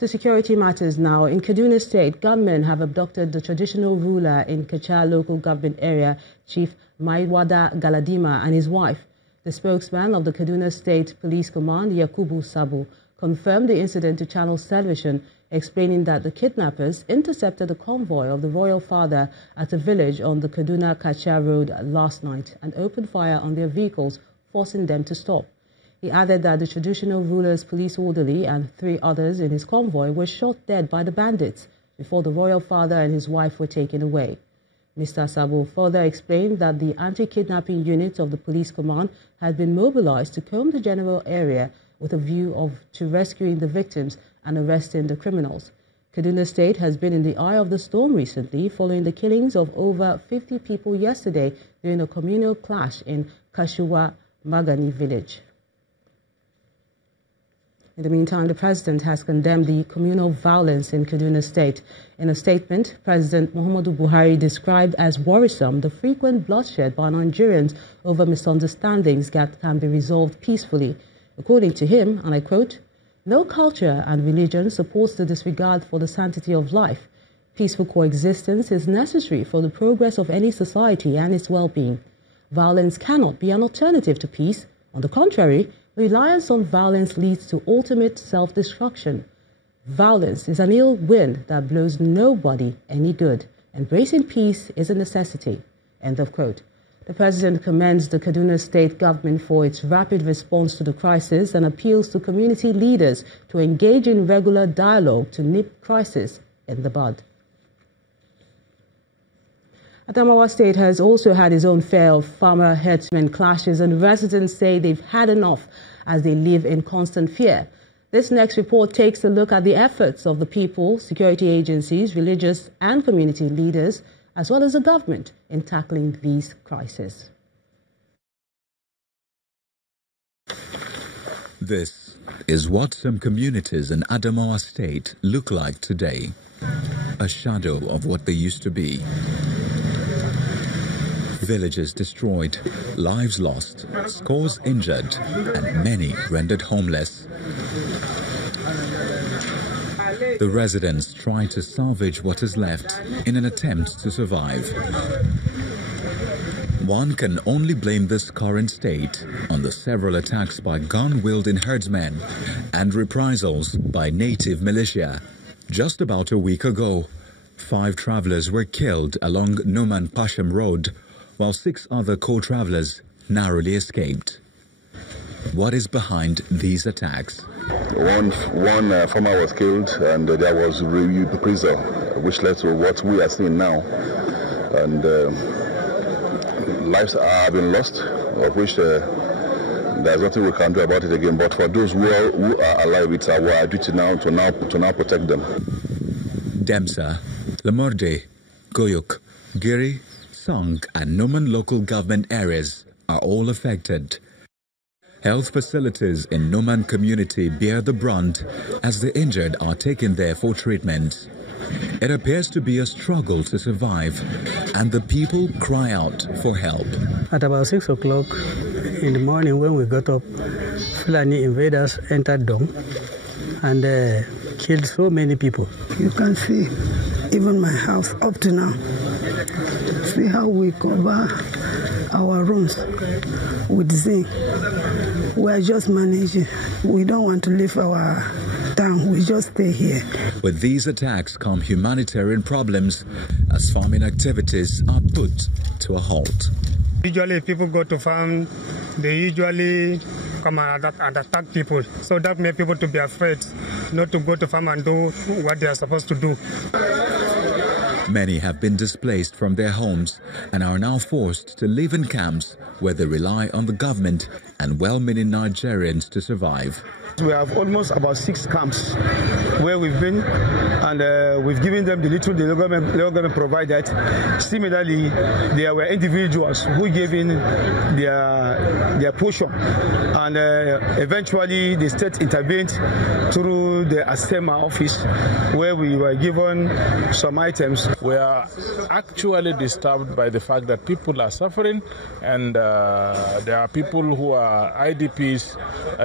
To security matters now, in Kaduna State, gunmen have abducted the traditional ruler in Kacha local government area, Chief Maiwada Galadima, and his wife. The spokesman of the Kaduna State Police Command, Yakubu Sabo, confirmed the incident to Channels Television, explaining that the kidnappers intercepted a convoy of the royal father at a village on the Kaduna-Kacha road last night and opened fire on their vehicles, forcing them to stop. He added that the traditional ruler's police orderly and 3 others in his convoy were shot dead by the bandits before the royal father and his wife were taken away. Mr. Sabo further explained that the anti-kidnapping unit of the police command had been mobilized to comb the general area with a view to rescuing the victims and arresting the criminals. Kaduna State has been in the eye of the storm recently following the killings of over 50 people yesterday during a communal clash in Kashuwa Magani village. In the meantime, the president has condemned the communal violence in Kaduna State. In a statement, President Muhammadu Buhari described as worrisome the frequent bloodshed by Nigerians over misunderstandings that can be resolved peacefully. According to him, and I quote, "No culture and religion supports the disregard for the sanctity of life. Peaceful coexistence is necessary for the progress of any society and its well-being. Violence cannot be an alternative to peace. On the contrary, reliance on violence leads to ultimate self-destruction. Violence is an ill wind that blows nobody any good. Embracing peace is a necessity." End of quote. The president commends the Kaduna State government for its rapid response to the crisis and appeals to community leaders to engage in regular dialogue to nip crisis in the bud. Adamawa State has also had its own share of farmer-herdsmen clashes, and residents say they've had enough as they live in constant fear. This next report takes a look at the efforts of the people, security agencies, religious and community leaders, as well as the government in tackling these crises. This is what some communities in Adamawa State look like today. A shadow of what they used to be. Villages destroyed, lives lost, scores injured, and many rendered homeless. The residents try to salvage what is left in an attempt to survive. One can only blame this current state on the several attacks by gun-wielding herdsmen and reprisals by native militia. Just about a week ago, 5 travelers were killed along Numan Pasham Road, while 6 other co-travelers narrowly escaped. What is behind these attacks? One farmer was killed, and there was reprisal, which led to what we are seeing now. And lives have been lost, of which there's nothing we can do about it again. But for those who are alive, it's our duty now to protect them. Demsa, Lamorde, Goyuk, Giri, Song and Numan local government areas are all affected. Health facilities in Numan community bear the brunt as the injured are taken there for treatment. It appears to be a struggle to survive, and the people cry out for help. At about 6 o'clock in the morning when we got up, Fulani invaders entered Dom and killed so many people. You can see even my house up to now. See how we cover our rooms with zinc. We are just managing. We don't want to leave our town. We just stay here. With these attacks come humanitarian problems as farming activities are put to a halt. Usually if people go to farm, they usually come and attack people. So that makes people to be afraid not to go to farm and do what they are supposed to do. Many have been displaced from their homes and are now forced to live in camps where they rely on the government and well-meaning Nigerians to survive. We have almost about 6 camps where we've been, and we've given them the little the local government provided. Similarly, there were individuals who gave in their portion, and eventually the state intervened through the ASEMA office, where we were given some items. We are actually disturbed by the fact that people are suffering, and there are people who are IDPs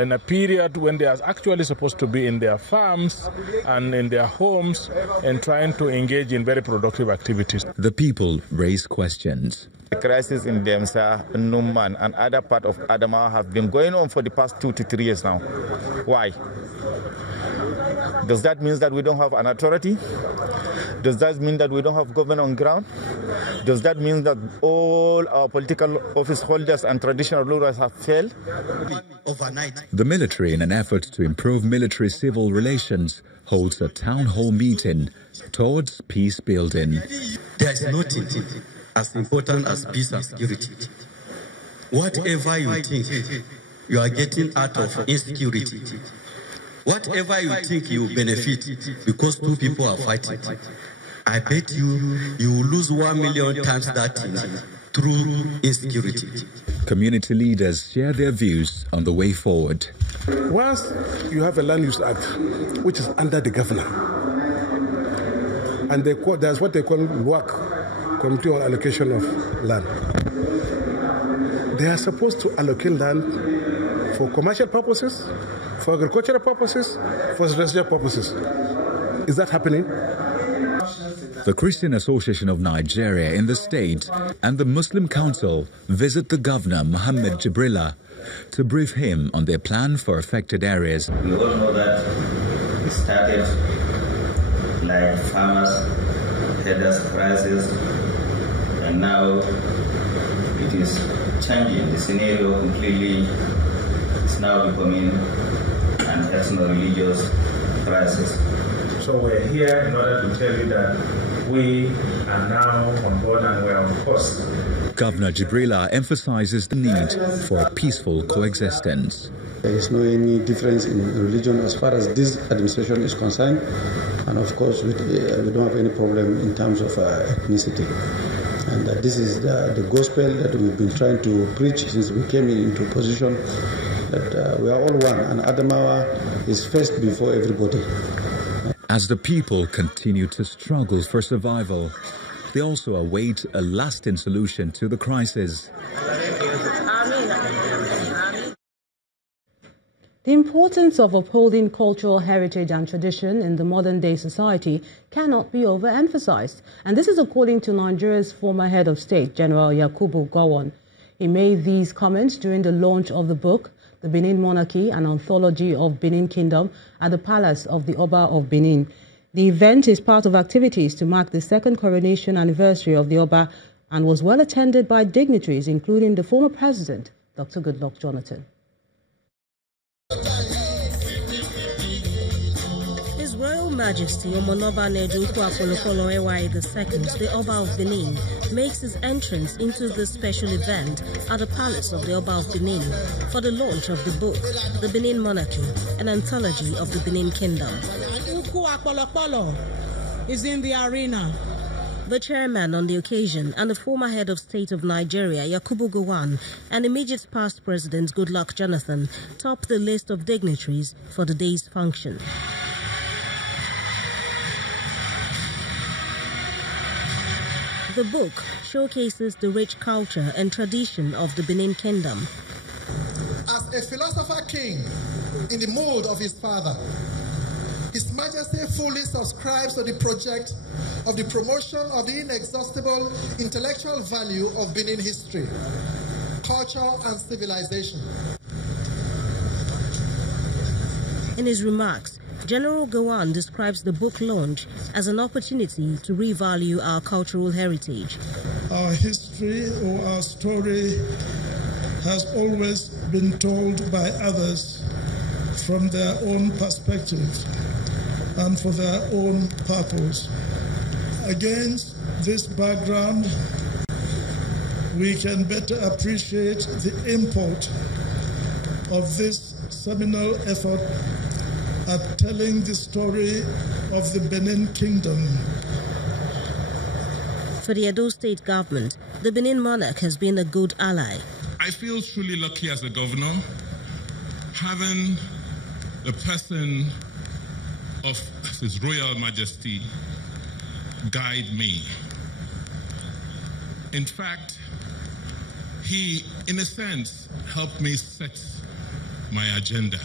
in a period when they they are actually supposed to be in their farms and in their homes and trying to engage in very productive activities. The people raise questions. The crisis in Demsa, Numan, and other part of Adamawa have been going on for the past 2 to 3 years now. Why? Does that mean that we don't have an authority? Does that mean that we don't have government on ground? Does that mean that all our political office holders and traditional rulers have failed? Overnight. The military, in an effort to improve military-civil relations, holds a town hall meeting towards peace building. There is nothing as important as peace and security. Whatever you think you are getting out of insecurity, whatever you think you benefit because 2 people are fighting, I bet you will lose 1 million times that thing through insecurity. Community leaders share their views on the way forward. Once you have a Land Use Act, which is under the governor, and there's what they call WAC, Committee on Allocation of Land. They are supposed to allocate land for commercial purposes, for agricultural purposes, for residential purposes. Is that happening? The Christian Association of Nigeria in the state and the Muslim Council visit the governor, Mohammed Jibrila, to brief him on their plan for affected areas. We all know that it started like farmers, headers, prices, and now it is changing. The scenario completely is now becoming an ethno-religious crisis. So we're here in order to tell you that we are now on board and we're on course. Governor Jibrila emphasizes the need for a peaceful coexistence. There is no any difference in religion as far as this administration is concerned, and of course we don't have any problem in terms of ethnicity. And this is the gospel that we've been trying to preach since we came into position, that we are all one, and Adamawa is first before everybody. As the people continue to struggle for survival, they also await a lasting solution to the crisis. The importance of upholding cultural heritage and tradition in the modern-day society cannot be overemphasized. And this is according to Nigeria's former head of state, General Yakubu Gowon. He made these comments during the launch of the book, The Benin Monarchy, an Anthology of Benin Kingdom, at the Palace of the Oba of Benin. The event is part of activities to mark the second coronation anniversary of the Oba and was well attended by dignitaries, including the former president, Dr. Goodluck Jonathan. His Royal Majesty Omonoba Neduku Akolokolo Ewaye II, the Oba of Benin, makes his entrance into this special event at the Palace of the Oba of Benin for the launch of the book, The Benin Monarchy, an Anthology of the Benin Kingdom. Uku Akolokolo is in the arena. The chairman on the occasion and the former head of state of Nigeria, Yakubu Gowon, and immediate past president Goodluck Jonathan topped the list of dignitaries for the day's function. The book showcases the rich culture and tradition of the Benin Kingdom. As a philosopher king in the mold of his father, His Majesty fully subscribes to the project of the promotion of the inexhaustible intellectual value of Benin history, culture, and civilization. In his remarks, General Gowon describes the book launch as an opportunity to revalue our cultural heritage. Our history or our story has always been told by others from their own perspective and for their own purpose. Against this background, we can better appreciate the import of this seminal effort at telling the story of the Benin Kingdom. For the Edo State government, the Benin monarch has been a good ally. I feel truly lucky as a governor, having the person of His Royal Majesty guide me. In fact, he, in a sense, helped me set my agenda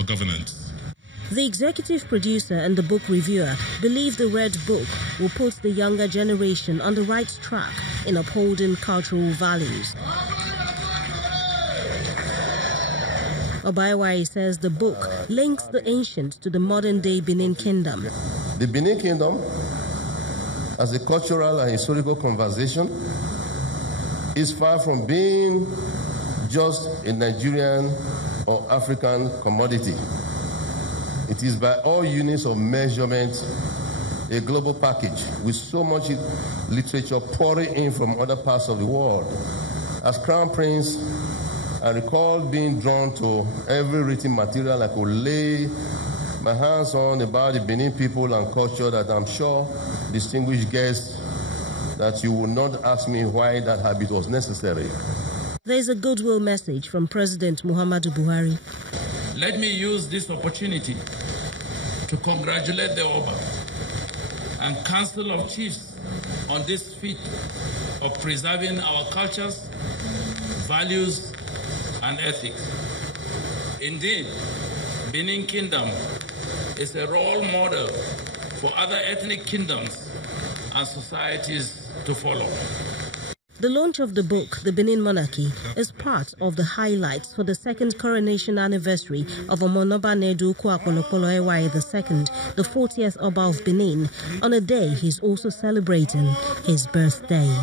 for governance. The executive producer and the book reviewer believe the Red Book will put the younger generation on the right track in upholding cultural values. Obaiwai says the book links the ancient to the modern-day Benin Kingdom. The Benin Kingdom, as a cultural and historical conversation, is far from being just a Nigerian or African commodity. It is by all units of measurement a global package with so much literature pouring in from other parts of the world. As Crown Prince, I recall being drawn to every written material I could lay my hands on about the Benin people and culture that I'm sure, distinguished guests, that you will not ask me why that habit was necessary. There is a goodwill message from President Muhammadu Buhari. Let me use this opportunity to congratulate the Oba and Council of Chiefs on this feat of preserving our cultures, values, and ethics. Indeed, Benin Kingdom is a role model for other ethnic kingdoms and societies to follow. The launch of the book, The Benin Monarchy, is part of the highlights for the second coronation anniversary of Omonoba Nedu Kwakolokolo Ewaye II, the 40th Oba of Benin, on a day he's also celebrating his birthday.